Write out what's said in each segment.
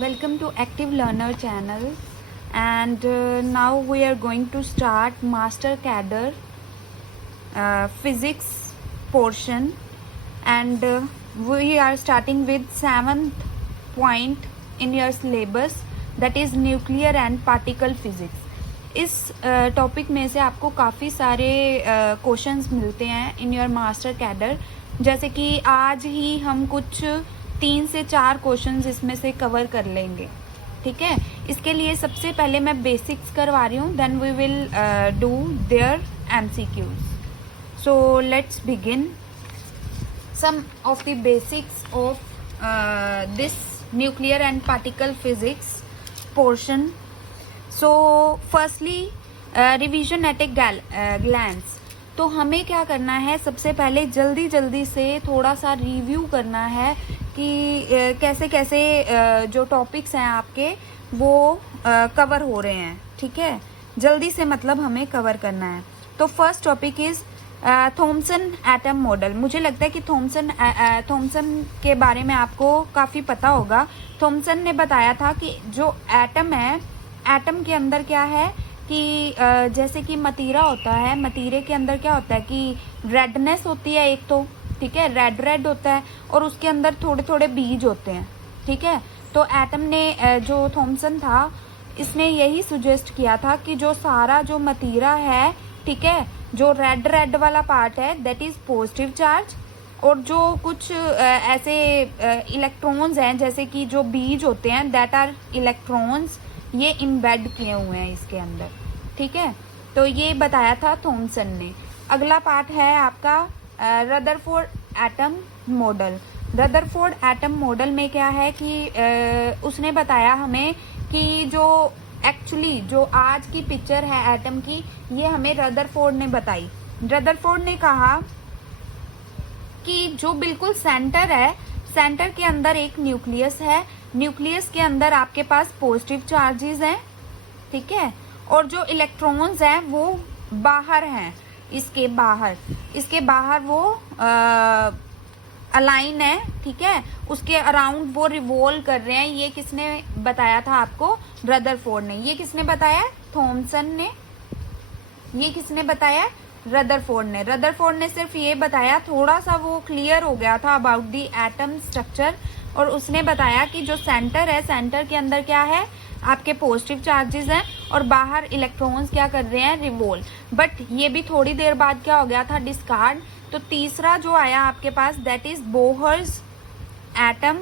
Welcome to Active Learner channel, and now we are going to start Master Cadre physics portion, and we are starting with 7th point in your syllabus, that is nuclear and particle physics. इस topic में से आपको काफ़ी सारे questions मिलते हैं in your master cadre, जैसे कि आज ही हम कुछ 3 से 4 क्वेश्चंस इसमें से कवर कर लेंगे. ठीक है, इसके लिए सबसे पहले मैं बेसिक्स करवा रही हूँ, then we will do their MCQs. So let's begin some of the basics of this nuclear and particle physics portion. So firstly revision at a glance. तो हमें क्या करना है, सबसे पहले जल्दी से थोड़ा सा रिव्यू करना है कि कैसे कैसे जो टॉपिक्स हैं आपके वो कवर हो रहे हैं. ठीक है, जल्दी से मतलब हमें कवर करना है. तो first topic is Thomson atom model. मुझे लगता है कि थॉमसन के बारे में आपको काफ़ी पता होगा. थॉमसन ने बताया था कि जो एटम है, एटम के अंदर क्या है कि जैसे कि मतीरा होता है, मतीरे के अंदर क्या होता है कि रेडनेस होती है एक तो, ठीक है, रेड होता है, और उसके अंदर थोड़े थोड़े बीज होते हैं. ठीक है, तो एटम ने जो थॉमसन था, इसने यही सुजेस्ट किया था कि जो सारा जो मतीरा है, ठीक है, जो रेड वाला पार्ट है दैट इज पॉजिटिव चार्ज, और जो कुछ ऐसे इलेक्ट्रॉन्स हैं जैसे कि जो बीज होते हैं दैट आर इलेक्ट्रॉन्स, ये इम्बेड किए हुए हैं इसके अंदर. ठीक है, तो ये बताया था थॉमसन ने. अगला पार्ट है आपका Rutherford atom model. Rutherford atom model में क्या है कि उसने बताया हमें कि जो एक्चुअली जो आज की पिक्चर है एटम की, ये हमें रदरफोर्ड ने बताई. रदरफोर्ड ने कहा कि जो बिल्कुल सेंटर है, सेंटर के अंदर एक न्यूक्लियस है, न्यूक्लियस के अंदर आपके पास पॉजिटिव चार्जेस हैं. ठीक है, और जो इलेक्ट्रॉन्स हैं वो बाहर हैं, इसके बाहर वो अलाइन है. ठीक है, उसके अराउंड वो रिवॉल्व कर रहे हैं. ये किसने बताया था आपको? रदरफोर्ड ने. ये किसने बताया? थॉमसन ने. ये किसने बताया? रदरफोर्ड ने. रदरफोर्ड ने सिर्फ ये बताया, थोड़ा सा वो क्लियर हो गया था अबाउट दी एटम स्ट्रक्चर, और उसने बताया कि जो सेंटर है, सेंटर के अंदर क्या है, आपके पॉजिटिव चार्जेस हैं, और बाहर इलेक्ट्रॉन्स क्या कर रहे हैं, रिवॉल्व. बट ये भी थोड़ी देर बाद क्या हो गया था, डिस्कार्ड. तो तीसरा जो आया आपके पास that is Bohr's atom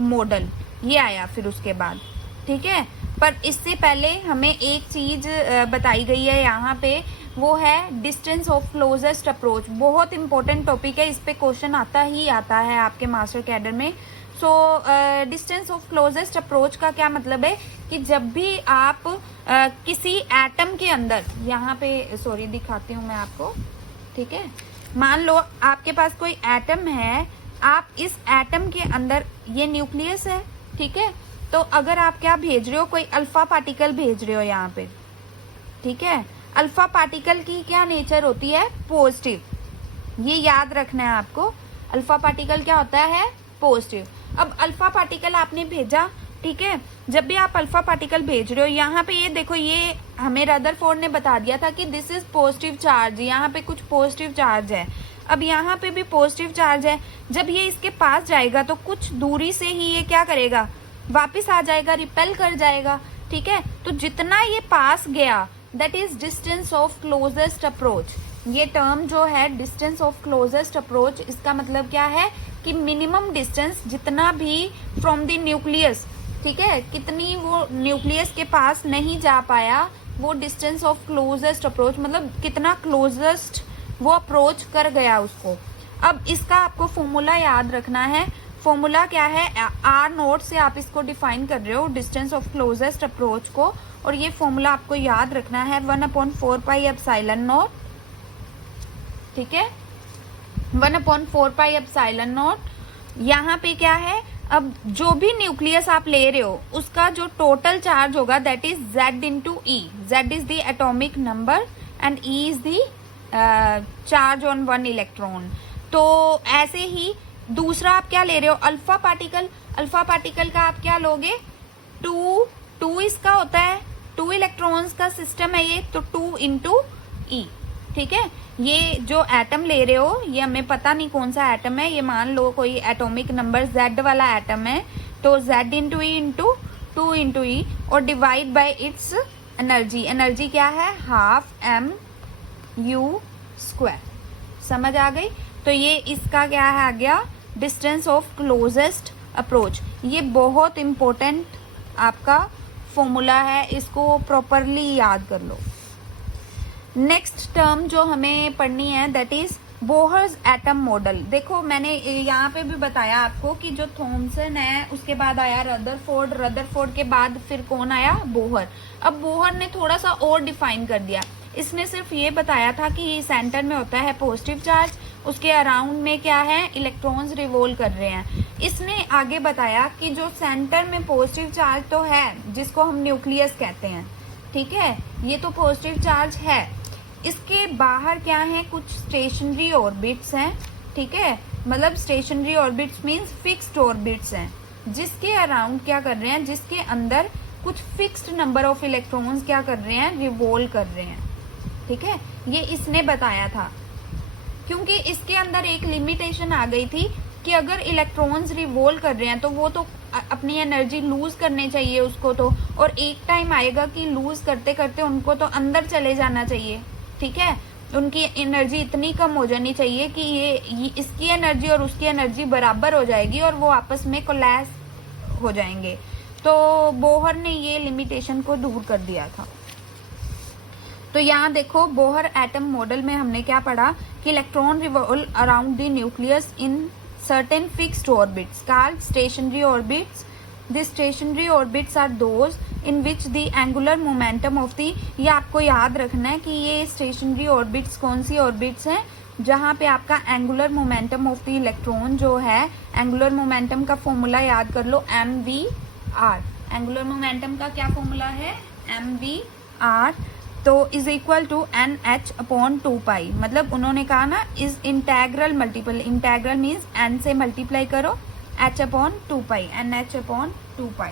model, ये आया फिर उसके बाद. ठीक है, पर इससे पहले हमें एक चीज बताई गई है यहाँ पे, वो है डिस्टेंस ऑफ क्लोजेस्ट अप्रोच. बहुत इंपॉर्टेंट टॉपिक है, इस पे क्वेश्चन आता ही आता है आपके मास्टर कैडर में. So distance of closest approach का क्या मतलब है कि जब भी आप किसी एटम के अंदर, यहाँ पे सॉरी दिखाती हूँ मैं आपको. ठीक है, मान लो आपके पास कोई एटम है, आप इस एटम के अंदर, ये न्यूक्लियस है. ठीक है, तो अगर आप क्या भेज रहे हो, कोई अल्फा पार्टिकल भेज रहे हो यहाँ पे. ठीक है, अल्फा पार्टिकल की क्या नेचर होती है? पॉजिटिव. ये याद रखना है आपको, अल्फा पार्टिकल क्या होता है? पॉजिटिव. अब अल्फा पार्टिकल आपने भेजा, ठीक है, जब भी आप अल्फा पार्टिकल भेज रहे हो, यहाँ पे ये देखो, ये हमें रदरफोर्ड ने बता दिया था कि दिस इज पॉजिटिव चार्ज, यहाँ पे कुछ पॉजिटिव चार्ज है. अब यहाँ पे भी पॉजिटिव चार्ज है. जब ये इसके पास जाएगा तो कुछ दूरी से ही ये क्या करेगा, वापिस आ जाएगा, रिपेल कर जाएगा. ठीक है, तो जितना ये पास गया that is distance of closest approach. ये टर्म जो है डिस्टेंस ऑफ क्लोजेस्ट अप्रोच, इसका मतलब क्या है कि मिनिमम डिस्टेंस जितना भी फ्रॉम द न्यूक्लियस, ठीक है, कितनी वो न्यूक्लियस के पास नहीं जा पाया, वो डिस्टेंस ऑफ क्लोजेस्ट अप्रोच, मतलब कितना क्लोजेस्ट वो अप्रोच कर गया उसको. अब इसका आपको फॉर्मूला याद रखना है. फॉर्मूला क्या है? आर नोट से आप इसको डिफाइन कर रहे हो डिस्टेंस ऑफ क्लोजेस्ट अप्रोच को, और ये फॉर्मूला आपको याद रखना है 1/4 पाई एप्सिलॉन नॉट. ठीक है, 1/4 पाई एप्सिलॉन नॉट. यहाँ पे क्या है, अब जो भी न्यूक्लियस आप ले रहे हो उसका जो टोटल चार्ज होगा that is Z into E. Z is the atomic number and E is the charge on 1 electron. तो ऐसे ही दूसरा आप क्या ले रहे हो, अल्फा पार्टिकल. अल्फा पार्टिकल का आप क्या लोगे, 2 इसका होता है, 2 इलेक्ट्रॉन्स का सिस्टम है ये, तो 2 इंटू ई, ठीक है। ये जो एटम ले रहे हो ये हमें पता नहीं कौन सा एटम है, ये मान लो कोई एटॉमिक नंबर Z वाला एटम है, तो Z into e into 2 into e और divide by its energy. Energy क्या है, हाफ mu²। समझ आ गई। तो ये इसका क्या है आ गया, डिस्टेंस ऑफ क्लोजेस्ट अप्रोच। ये बहुत इंपॉर्टेंट आपका फॉर्मूला है, इसको प्रॉपरली याद कर लो। नेक्स्ट टर्म जो हमें पढ़नी है that is Bohr's atom model. देखो मैंने यहाँ पे भी बताया आपको कि जो थॉमसन है उसके बाद आया रदरफोर्ड, रदरफोर्ड के बाद फिर कौन आया, बोहर। अब बोहर ने थोड़ा सा और डिफाइन कर दिया। इसने सिर्फ ये बताया था कि सेंटर में होता है पॉजिटिव चार्ज, उसके अराउंड में क्या है, इलेक्ट्रॉन्स रिवॉल्व कर रहे हैं। इसने आगे बताया कि जो सेंटर में पॉजिटिव चार्ज तो है, जिसको हम न्यूक्लियस कहते हैं, ठीक है, ये तो पॉजिटिव चार्ज है। इसके बाहर क्या है, कुछ स्टेशनरी ऑर्बिट्स हैं, ठीक है, मतलब stationary orbits means fixed orbits हैं, जिसके अराउंड क्या कर रहे हैं, जिसके अंदर कुछ फिक्स्ड नंबर ऑफ इलेक्ट्रॉन्स क्या कर रहे हैं, रिवॉल्व कर रहे हैं, ठीक है। ये इसने बताया था, क्योंकि इसके अंदर एक लिमिटेशन आ गई थी कि अगर इलेक्ट्रॉन्स रिवॉल्व कर रहे हैं तो वो तो अपनी एनर्जी लूज करने चाहिए उसको तो, और एक टाइम आएगा कि लूज करते करते उनको तो अंदर चले जाना चाहिए, ठीक है। उनकी एनर्जी इतनी कम हो जानी चाहिए कि ये इसकी एनर्जी और उसकी एनर्जी बराबर हो जाएगी और वो आपस में कोलैश हो जाएंगे। तो बोहर ने ये लिमिटेशन को दूर कर दिया था। तो यहाँ देखो बोहर एटम मॉडल में हमने क्या पढ़ा कि electron revolve around the nucleus in certain fixed orbits called stationary orbits. The stationary orbits are those in which the angular momentum of the, ये आपको याद रखना है कि ये stationary orbits कौन सी orbits हैं, जहाँ पे आपका angular momentum of the electron जो है, angular momentum का फॉर्मूला याद कर लो, mvr। angular momentum का क्या फॉर्मूला है, mvr, तो इज इक्वल टू NH/2π। मतलब उन्होंने कहा ना is integral multiple, integral means n से मल्टीप्लाई करो h/2π, NH/2π।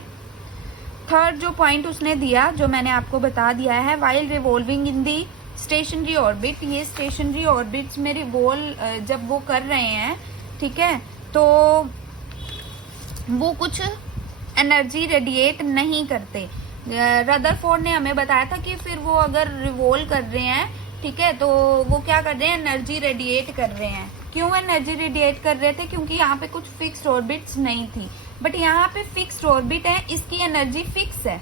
थर्ड जो पॉइंट उसने दिया, जो मैंने आपको बता दिया है, वाइल रिवॉल्विंग इन दी स्टेशनरी ऑर्बिट, ये स्टेशनरी ऑर्बिट्स में रिवॉल्व जब वो कर रहे हैं, ठीक है, तो वो कुछ एनर्जी रेडिएट नहीं करते। रदरफोर्ड ने हमें बताया था कि फिर वो अगर रिवॉल्व कर रहे हैं, ठीक है, तो वो क्या कर रहे हैं, एनर्जी रेडिएट कर रहे हैं। क्यों एनर्जी रेडिएट कर रहे थे, क्योंकि यहाँ पे कुछ फिक्स्ड ऑर्बिट्स नहीं थी, बट यहाँ पे फिक्स्ड ऑर्बिट है, इसकी एनर्जी फिक्स है।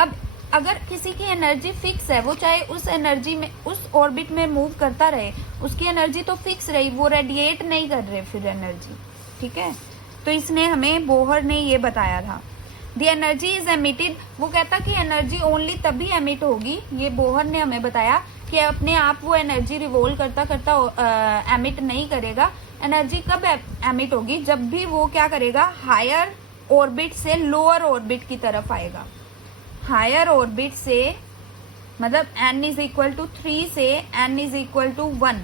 अब अगर किसी की एनर्जी फिक्स है, वो चाहे उस एनर्जी में, उस ऑर्बिट में मूव करता रहे, उसकी एनर्जी तो फिक्स रही, वो रेडिएट नहीं कर रहे फिर एनर्जी, ठीक है। तो इसने हमें बोहर ने ये बताया था। द एनर्जी इज एमिटेड, वो कहता कि एनर्जी ओनली तभी एमिट होगी, ये बोहर ने हमें बताया कि अपने आप वो एनर्जी रिवॉल्व करता करता एमिट नहीं करेगा। एनर्जी कब एमिट होगी, जब भी वो क्या करेगा, हायर ऑर्बिट से लोअर ऑर्बिट की तरफ आएगा। हायर ऑर्बिट से मतलब n इज इक्वल टू 3 से n इज इक्वल टू 1,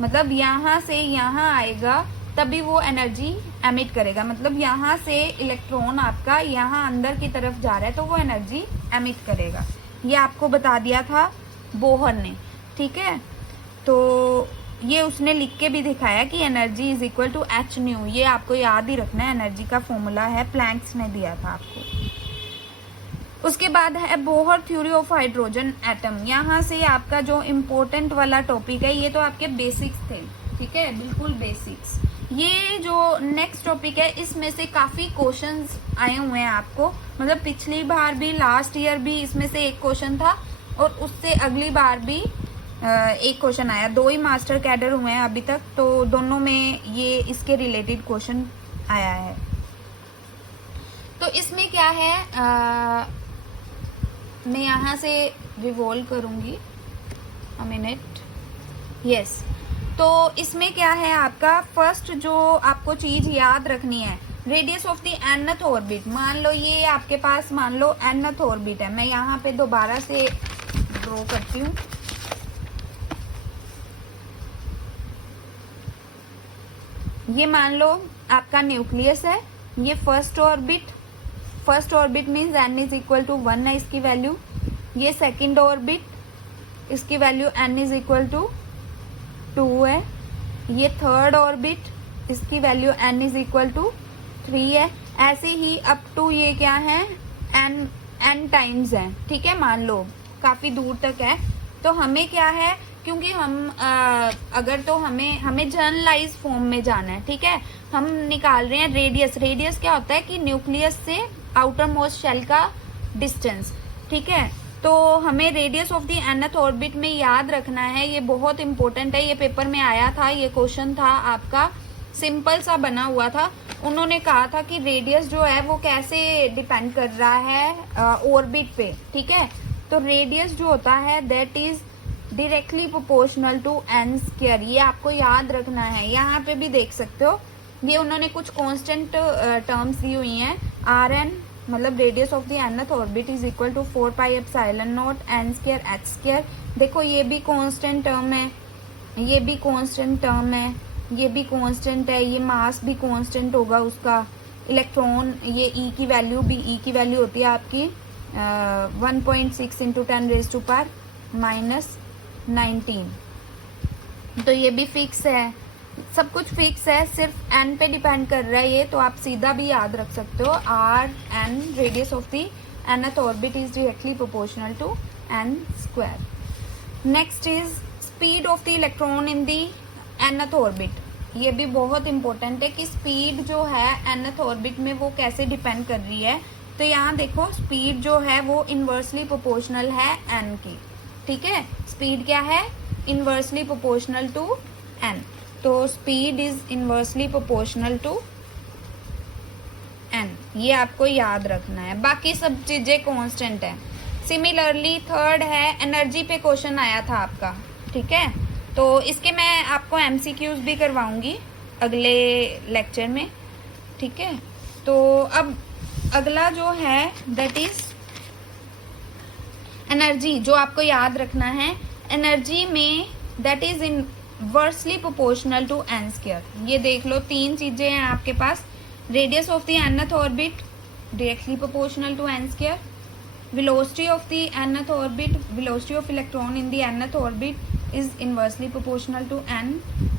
मतलब यहाँ से यहाँ आएगा तभी वो एनर्जी एमिट करेगा। मतलब यहाँ से इलेक्ट्रॉन आपका यहाँ अंदर की तरफ जा रहा है तो वो एनर्जी एमिट करेगा। ये आपको बता दिया था बोहर ने, ठीक है। तो ये उसने लिख के भी दिखाया कि energy is equal to h nu, ये आपको याद ही रखना है, एनर्जी का फॉर्मूला है, प्लैंक्स ने दिया था आपको। उसके बाद है Bohr theory of hydrogen atom. यहाँ से आपका जो इम्पोर्टेंट वाला टॉपिक है, ये तो आपके बेसिक्स थे, ठीक है, बिल्कुल बेसिक्स। ये जो नेक्स्ट टॉपिक है, इसमें से काफ़ी क्वेश्चंस आए हुए हैं आपको, मतलब पिछली बार भी, लास्ट ईयर भी इसमें से एक क्वेश्चन था और उससे अगली बार भी एक क्वेश्चन आया। 2 ही मास्टर कैडर हुए हैं अभी तक, तो दोनों में ये इसके रिलेटेड क्वेश्चन आया है। तो इसमें क्या है, मैं यहाँ से रिवॉल्व करूँगी, अ मिनट, यस। तो इसमें क्या है आपका, फर्स्ट जो आपको चीज याद रखनी है, radius of the nth orbit. मान लो ये आपके पास, मान लो nth ऑर्बिट है, मैं यहाँ पे दोबारा से ड्रॉ करती हूँ। ये मान लो आपका न्यूक्लियस है, ये first orbit means n is equal to 1 है इसकी वैल्यू। ये सेकेंड ऑर्बिट, इसकी value n is equal to 2 है। ये थर्ड ऑर्बिट, इसकी value n is equal to 3 है। ऐसे ही अप टू ये क्या है, n टाइम्स है, ठीक है। मान लो काफी दूर तक है, तो हमें क्या है, क्योंकि हम अगर तो हमें जनरलाइज फॉर्म में जाना है, ठीक है। हम निकाल रहे हैं रेडियस। रेडियस क्या होता है कि न्यूक्लियस से आउटर मोस्ट शेल का डिस्टेंस, ठीक है। तो हमें radius of the nth orbit में याद रखना है, ये बहुत इंपॉर्टेंट है। ये पेपर में आया था, ये क्वेश्चन था आपका, सिंपल सा बना हुआ था। उन्होंने कहा था कि रेडियस जो है वो कैसे डिपेंड कर रहा है ऑर्बिट पे, ठीक है। तो रेडियस जो होता है that is directly proportional to n square, ये आपको याद रखना है। यहाँ पे भी देख सकते हो, ये उन्होंने कुछ कांस्टेंट टर्म्स दी हुई हैं। Rn मतलब radius of the nth orbit is equal to 4 pi epsilon naught n square h square. देखो ये भी कांस्टेंट टर्म है, ये भी कांस्टेंट टर्म है, ये भी कांस्टेंट है, ये मास भी कांस्टेंट होगा उसका। इलेक्ट्रॉन, ये E की वैल्यू भी, E की वैल्यू होती है आपकी 1.6 इंटू 10⁻⁻⁹ तो ये भी फिक्स है, सब कुछ फिक्स है, सिर्फ n पे डिपेंड कर रहा है ये। तो आप सीधा भी याद रख सकते हो, Rn radius of the nth orbit is directly proportional to n square. Next is speed of the electron in the nth orbit. ये भी बहुत इंपॉर्टेंट है कि स्पीड जो है nth ऑर्बिट में वो कैसे डिपेंड कर रही है। तो यहाँ देखो स्पीड जो है वो इनवर्सली प्रोपोर्शनल है n की, ठीक है। स्पीड क्या है, इनवर्सली प्रोपोर्शनल टू n। तो speed is inversely proportional to n, ये आपको याद रखना है। बाकी सब चीजें कांस्टेंट है। सिमिलरली थर्ड है, एनर्जी पे क्वेश्चन आया था आपका, ठीक है। तो इसके मैं आपको एमसीक्यूज भी करवाऊंगी अगले लेक्चर में, ठीक है। तो अब अगला जो है दैट इज एनर्जी, जो आपको याद रखना है। एनर्जी में that is inversely proportional to n square. ये देख लो, तीन चीजें हैं आपके पास। Radius of the nth orbit directly proportional to n square, velocity of the nth orbit, velocity of electron in the nth orbit is inversely proportional to n,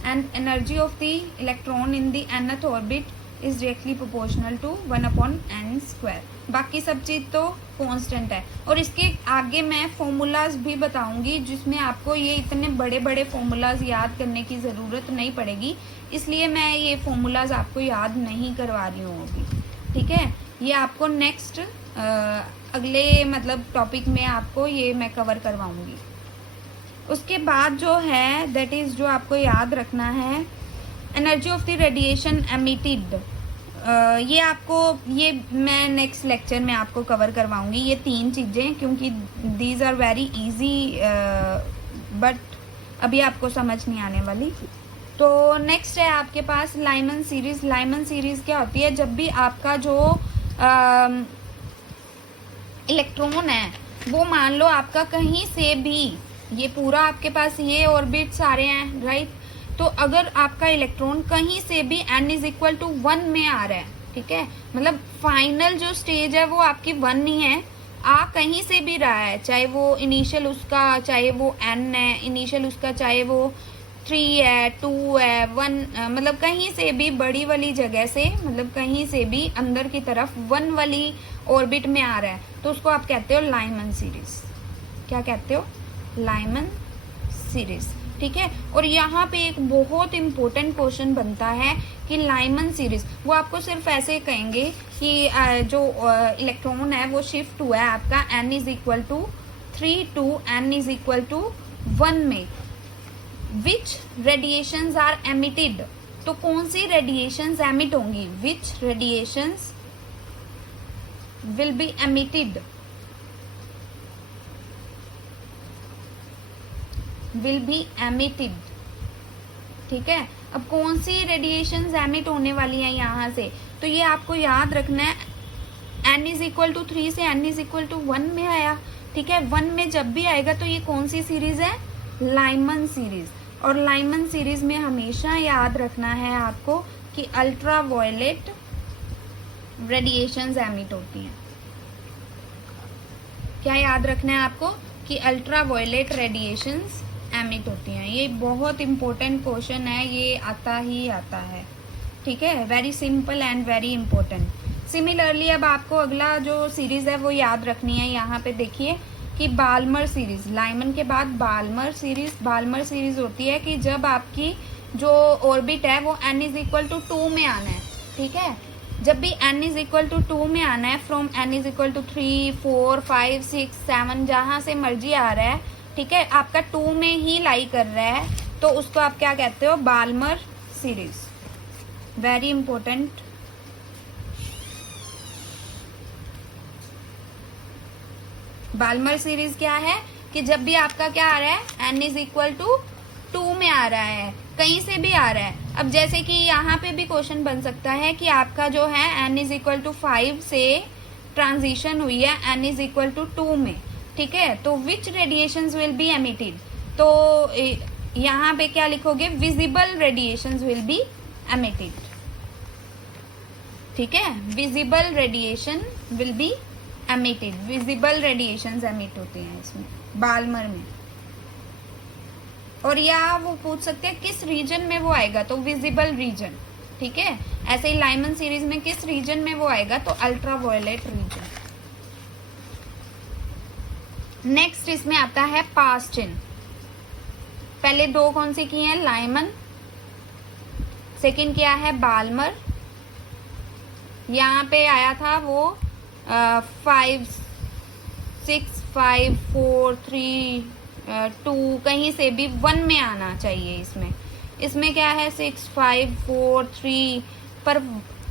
and energy of the electron in the nth orbit is directly proportional to 1/n square। बाकी सब चीज तो constant है। और इसके आगे मैं formulas भी बताऊंगी, जिसमें आपको ये इतने बड़े बड़े फॉर्मूलाज याद करने की ज़रूरत नहीं पड़ेगी, इसलिए मैं ये फॉर्मूलाज आपको याद नहीं करवा रही हूँ अभी, ठीक है। ये आपको नेक्स्ट अगले मतलब टॉपिक में आपको ये मैं कवर करवाऊंगी। उसके बाद जो है दैट इज जो आपको याद रखना है, energy of the radiation emitted. ये आपको, ये मैं नेक्स्ट लेक्चर में आपको कवर करवाऊंगी ये तीन चीज़ें, क्योंकि these are very easy but अभी आपको समझ नहीं आने वाली। तो नेक्स्ट है आपके पास लाइमन सीरीज। लाइमन सीरीज क्या होती है, जब भी आपका जो इलेक्ट्रॉन है वो मान लो आपका कहीं से भी, ये पूरा आपके पास ये ऑर्बिट सारे हैं, राइट। तो अगर आपका इलेक्ट्रॉन कहीं से भी n इज इक्वल टू 1 में आ रहा है, ठीक है, मतलब फाइनल जो स्टेज है वो आपकी 1 ही है, आ कहीं से भी रहा है, चाहे वो इनिशियल उसका, चाहे वो n है इनिशियल उसका, चाहे वो 3 है 2 है 1, मतलब कहीं से भी बड़ी वाली जगह से, मतलब कहीं से भी अंदर की तरफ 1 वाली ऑर्बिट में आ रहा है, तो उसको आप कहते हो लाइमन सीरीज। क्या कहते हो, लाइमन सीरीज, ठीक है। और यहाँ पे एक बहुत इंपॉर्टेंट क्वेश्चन बनता है कि लाइमन सीरीज, वो आपको सिर्फ ऐसे कहेंगे कि जो इलेक्ट्रॉन है वो शिफ्ट हुआ है आपका n is equal to 3 to n is equal to 1 में, विच रेडिएशंस आर एमिटेड। तो कौन सी रेडिएशंस एमिट होंगी, which radiations will be emitted, will be emitted, ठीक है। अब कौन सी रेडिएशंस एमिट होने वाली हैं यहाँ से, तो ये आपको याद रखना है। n इज इक्वल टू 3 से n इज इक्वल टू 1 में आया, ठीक है। 1 में जब भी आएगा तो ये कौन सी सीरीज है, लाइमन सीरीज। और लाइमन सीरीज में हमेशा याद रखना है आपको कि अल्ट्रा वायलेट रेडिएशंस एमिट होती हैं। क्या याद रखना है आपको कि अल्ट्रा वायलेट रेडिएशंस एमिट होती हैं। ये बहुत इंपॉर्टेंट क्वेश्चन है, ये आता ही आता है, ठीक है। Very simple and very important. Similarly अब आपको अगला जो सीरीज है वो याद रखनी है। यहाँ पे देखिए कि बाल्मर सीरीज, लाइमन के बाद बाल्मर सीरीज होती है कि जब आपकी जो ऑर्बिट है वो n इज इक्वल टू 2 में आना है, ठीक है। जब भी n इज इक्वल टू 2 में आना है, from n is equal to 3, 4, 5, 6, 7 जहां से मर्जी आ रहा है, ठीक है, आपका 2 में ही लाई कर रहा है, तो उसको आप क्या कहते हो, Balmer series. Very important. Balmer series क्या है कि जब भी आपका क्या आ रहा है, n इज इक्वल टू 2 में आ रहा है, कहीं से भी आ रहा है। अब जैसे कि यहाँ पे भी क्वेश्चन बन सकता है कि आपका जो है n इज इक्वल टू 5 से ट्रांजिशन हुई है n इज इक्वल टू 2 में, ठीक है। तो विच रेडिएशंस विल बी एमिटेड, तो यहाँ पे क्या लिखोगे, visible radiations will be emitted, ठीक है। Visible radiation will be emitted, visible radiations emit होती हैं इसमें, बाल्मर में। और या वो पूछ सकते हैं किस रीजन में वो आएगा, तो विजिबल रीजन, ठीक है। ऐसे ही लाइमन सीरीज में किस रीजन में वो आएगा, तो अल्ट्रा वायलेट रीजन। नेक्स्ट इसमें आता है पास्टिन। पहले दो कौन सी की हैं, लाइमन, सेकंड क्या है, बाल्मर। यहाँ पे आया था वो 5, 6, 5, 4, 3, 2, कहीं से भी 1 में आना चाहिए इसमें। इसमें क्या है 6, 5, 4, 3 पर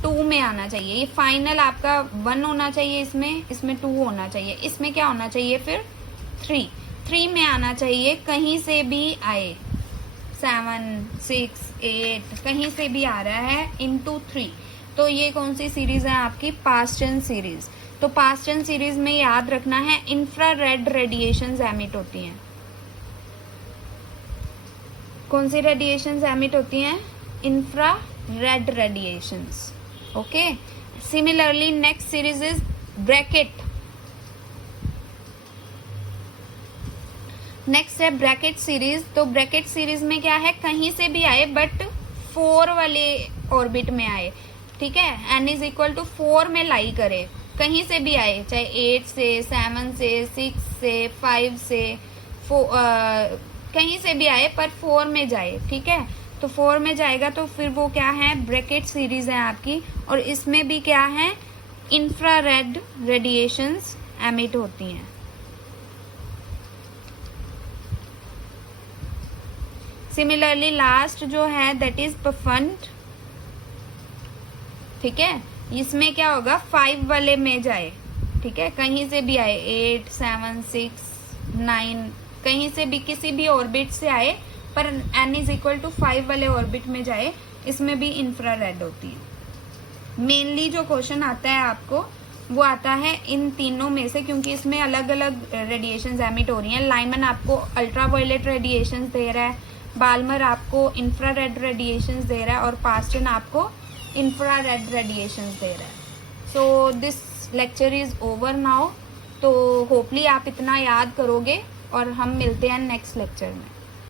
2 में आना चाहिए। ये फाइनल आपका 1 होना चाहिए, इसमें 2 होना चाहिए। इसमें क्या होना चाहिए फिर 3 में आना चाहिए, कहीं से भी आए, 7, 6, 8 कहीं से भी आ रहा है into 3। तो ये कौन सी सीरीज है आपकी, पास्टिन सीरीज। तो पास्टिन सीरीज में याद रखना है इंफ्रारेड रेडिएशंस एमिट होती हैं। कौन सी रेडिएशंस एमिट होती हैं, infrared radiations, okay. Similarly next series is bracket. Next है ब्रैकेट सीरीज। तो ब्रैकेट सीरीज में क्या है, कहीं से भी आए बट 4 वाले ऑर्बिट में आए, ठीक है। n इज इक्वल टू 4 में लाई करे, कहीं से भी आए, चाहे 8 से, 7 से, 6 से, 5 से, कहीं से भी आए पर 4 में जाए, ठीक है। तो 4 में जाएगा तो फिर वो क्या है, ब्रैकेट सीरीज है आपकी। और इसमें भी क्या है, इंफ्रारेड रेडिएशंस एमिट होती हैं। सिमिलरली लास्ट जो है दैट इज पफंट, ठीक है। इसमें क्या होगा, 5 वाले में जाए, ठीक है, कहीं से भी आए, 8, 7, 6, 9 कहीं से भी, किसी भी ऑर्बिट से आए पर n इज इक्वल टू 5 वाले ऑर्बिट में जाए, इसमें भी इंफ्रारेड होती है। मेनली जो क्वेश्चन आता है आपको वो आता है इन तीनों में से, क्योंकि इसमें अलग अलग रेडिएशंस एमिट हो रही हैं। लाइमन आपको अल्ट्रावायलेट रेडिएशंस दे रहा है, बाल्मर आपको इंफ्रारेड रेडिएशंस दे रहा है, और पास्टिन आपको इंफ्रारेड रेडिएशंस दे रहा है। So this lecture is over now. तो होपली आप इतना याद करोगे और हम मिलते हैं नेक्स्ट लेक्चर में।